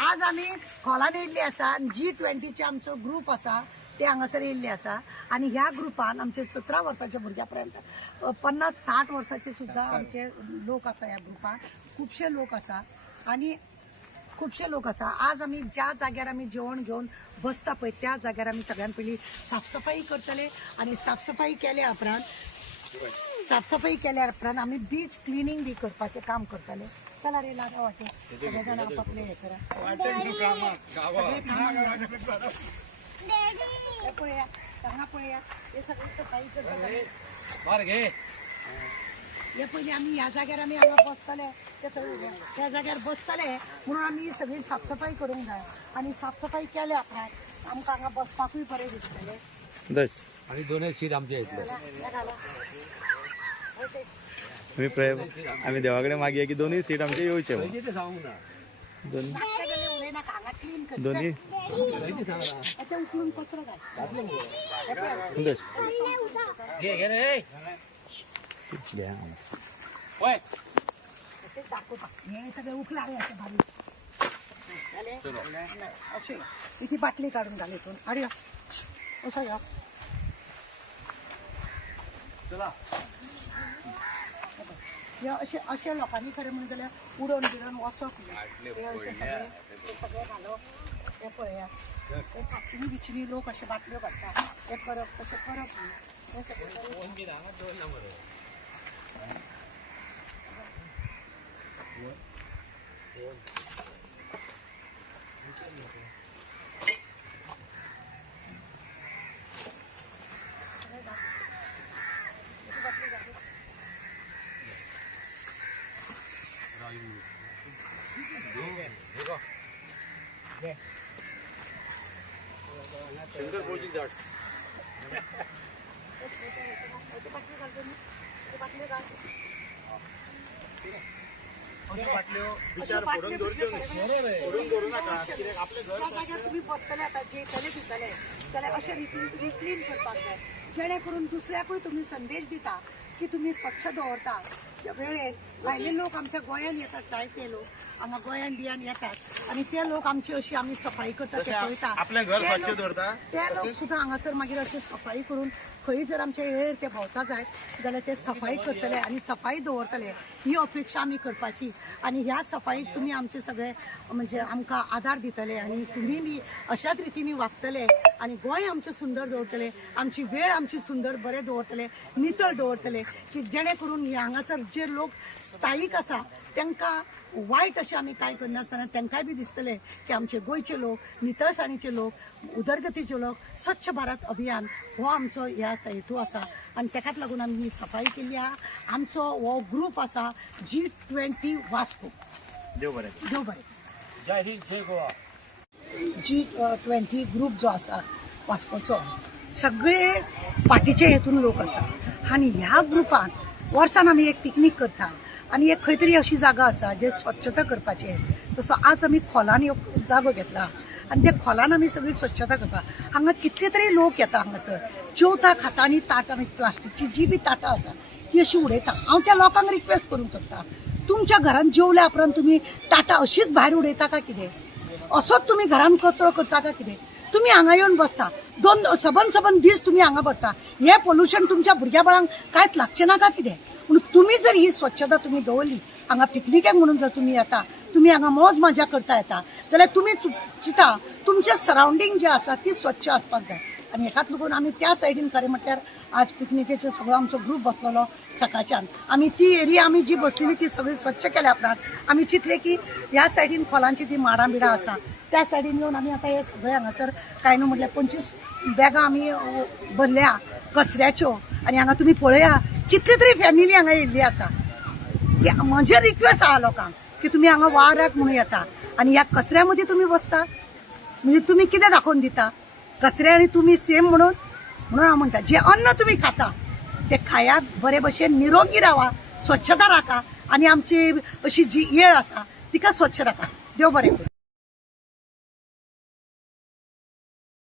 आज आम्ही खोलान येयल्ले आसा G20 आमचो ग्रुप आसा ते हांगासर येयल्ले आसा आणि ह्या ग्रुपान आमचे 17 वर्साच्या भुरग्यापर्यंत 50-60 वर्साचे सुद्धा आमचे लोक आसा ह्या ग्रुपान खूबशे लोक आसा आणि खूबशे लोक आसा। आज आमी ज्या जाग्यार आमी जेवण घेवन बसता पळय त्या जाग्यार आमी सगळ्यान पयलीं साफसफाई करतले आणि साफसफाई केल्या उपरांत आमी बीच क्लिनिंग बी करपाचें काम करतले। चला रे लागा वाटे सगळे जाण आपापले हे करा पळया हांगा पळया हे सगळे सफाई करतले हे पयलीं आमी ह्या जाग्यार आमी हांगा बसतले त्या जाग्यार बसतले म्हणून आमी सगळी साफसफाई करूंक जाय आणि साफसफाई केल्या उपरांत आमकां हांगा बसपाकूय बरें दिसतलें आणि दोनच सीट आमच्या इथले आम्ही देवाकडे मागया की दोन्ही सीट आमचे येऊचे दोन्ही उकळून कचरो हे सगळे उकलाले असे भारी असे इथे बाटली काढून घाल इथून अरे असं घ्या अशे लोकांनी खरें म्हणून जाल्यार उडोवन बिडोवन वचप हे अशे सगळे घालप हे पळया हे पांचवी बिचणी लोक अशे बाटल्यो घालता हे करप तशें करप हे सगळें शंकर प्रोजेक्ट झाड तुम्ही बसतले आता जेतले पितले जाल्यार अशे रितीन क्लीन करपाक जाय जेणे करून दुसऱ्याकूय तुम्ही संदेश दिता की तुम्ही स्वच्छ दवरता वेळेर भायले लोक आमच्या गोंयान येतात जायते लोक हांगा गोंयान बियान येतात आणि ते लोक आमची अशी आमी सफाई करता ते पळयता ते लोक सुद्धा हांगासर मागीर अशी सफाई करून खंय जर आमचे येर ते भोंवता जायत जाल्यार ते सफाई करतले आणि सफाई दवरतले ही अपेक्षा आमी करपाची आणि ह्या सफाईक तुम्ही आमचे सगळे म्हणजे आमकां आदार दितले आणि तुम्ही बी अशाच रितीने वागतले आणि गोंय आमचें सुंदर दवरतले आमची वेळ आमची सुंदर बरें दवरतले नितळ दवरतले की जेणे करून हांगासर जे लोक स्थायीक आसा तांकां वायट अशें आमी कांय करनासतना तांकांय बी दिसतले की आमचे गोंयचे लोक नितळसाणीचे लोक उदरगतीचे लोक स्वच्छ भारत अभियान हो आमचो ह्या हेतू आसा आणि ताकाच लागून आमी ही सफाई केली आहा। आमचो हो ग्रुप आसा G20 वास्को देव बरें जय हिंद जय गोवा G20 ग्रुप जो आसा वास्कोचो सगळे पार्टीचे हेतून लोक आसा आणि ह्या ग्रुपान वर्सान आमी एक पिकनीक करता आणि एक खंय तरी अशी जागा आसा जे स्वच्छता करपाची तसो आज आमी खोलान जागो घेतला आणि त्या खोलान आमी सगळी स्वच्छता करता हांगा कितले तरी लोक येता हांगासर जेवता खाता आणि ताट आमी प्लास्टिकची जी बी ताटां आसा ती अशी उडयता हांव त्या लोकांक रिक्वेस्ट करूंक सोदता तुमच्या घरान जेवल्या उपरांत तुम्ही ताटां अशीच भायर उडयता काय कितें असोच तुम्ही घरान कचरो करता काय कितें तुम्ही हांगा येवन बसता सबन दीस तुम्ही हांगा बसता हे पोल्युशन तुमच्या भुरग्या बाळांक कांयच लागचें ना काय कितें म्हणून तुम्ही जर ही स्वच्छता तुम्ही दवरली हांगा पिकनिकेक म्हणून जर तुम्ही येता तुम्ही हांगा मौज मजा करता येता जाल्यार तुम्ही चिंता तुमचे सरावंडींग जे आसा ती स्वच्छ आसपाक जाय आणि हेकाच लागून आमी त्या सायडीन खरें म्हटल्यार आज पिकनिकेचो सगळो आमचो ग्रुप बसलेलो सकाळच्यान आमी ती एरिया आमी जी बसलेली ती सगळी स्वच्छ केल्या उपरांत आमी चिंतले की ह्या सायडीन खोलांची ती माडां बिडां आसा त्या सायडीन येवन आमी आतां हे सगळे हांगासर कांय न्हू म्हटल्यार 25 बॅगां आमी भरल्या कचऱ्याच्यो आणि हांगा तुम्ही पळया कितली तरी फॅमिली हांगा येयल्ली आसा म्हजे रिक्वेस्ट आहा लोकांक की तुम्ही हांगा वाराक म्हणून येता आणि ह्या कचऱ्या मदीं तुम्ही बसता म्हणजे तुम्ही कितें दाखोवन दिता कचऱ्या आणि तुम्ही सेम म्हणून हांव म्हणटा जे अन्न तुम्ही खाता ते खायात बरे भशेन निरोगी रावा स्वच्छता राखा आणि आमची अशी जी येळ आसा तिका स्वच्छ राखा देव बरें करूं।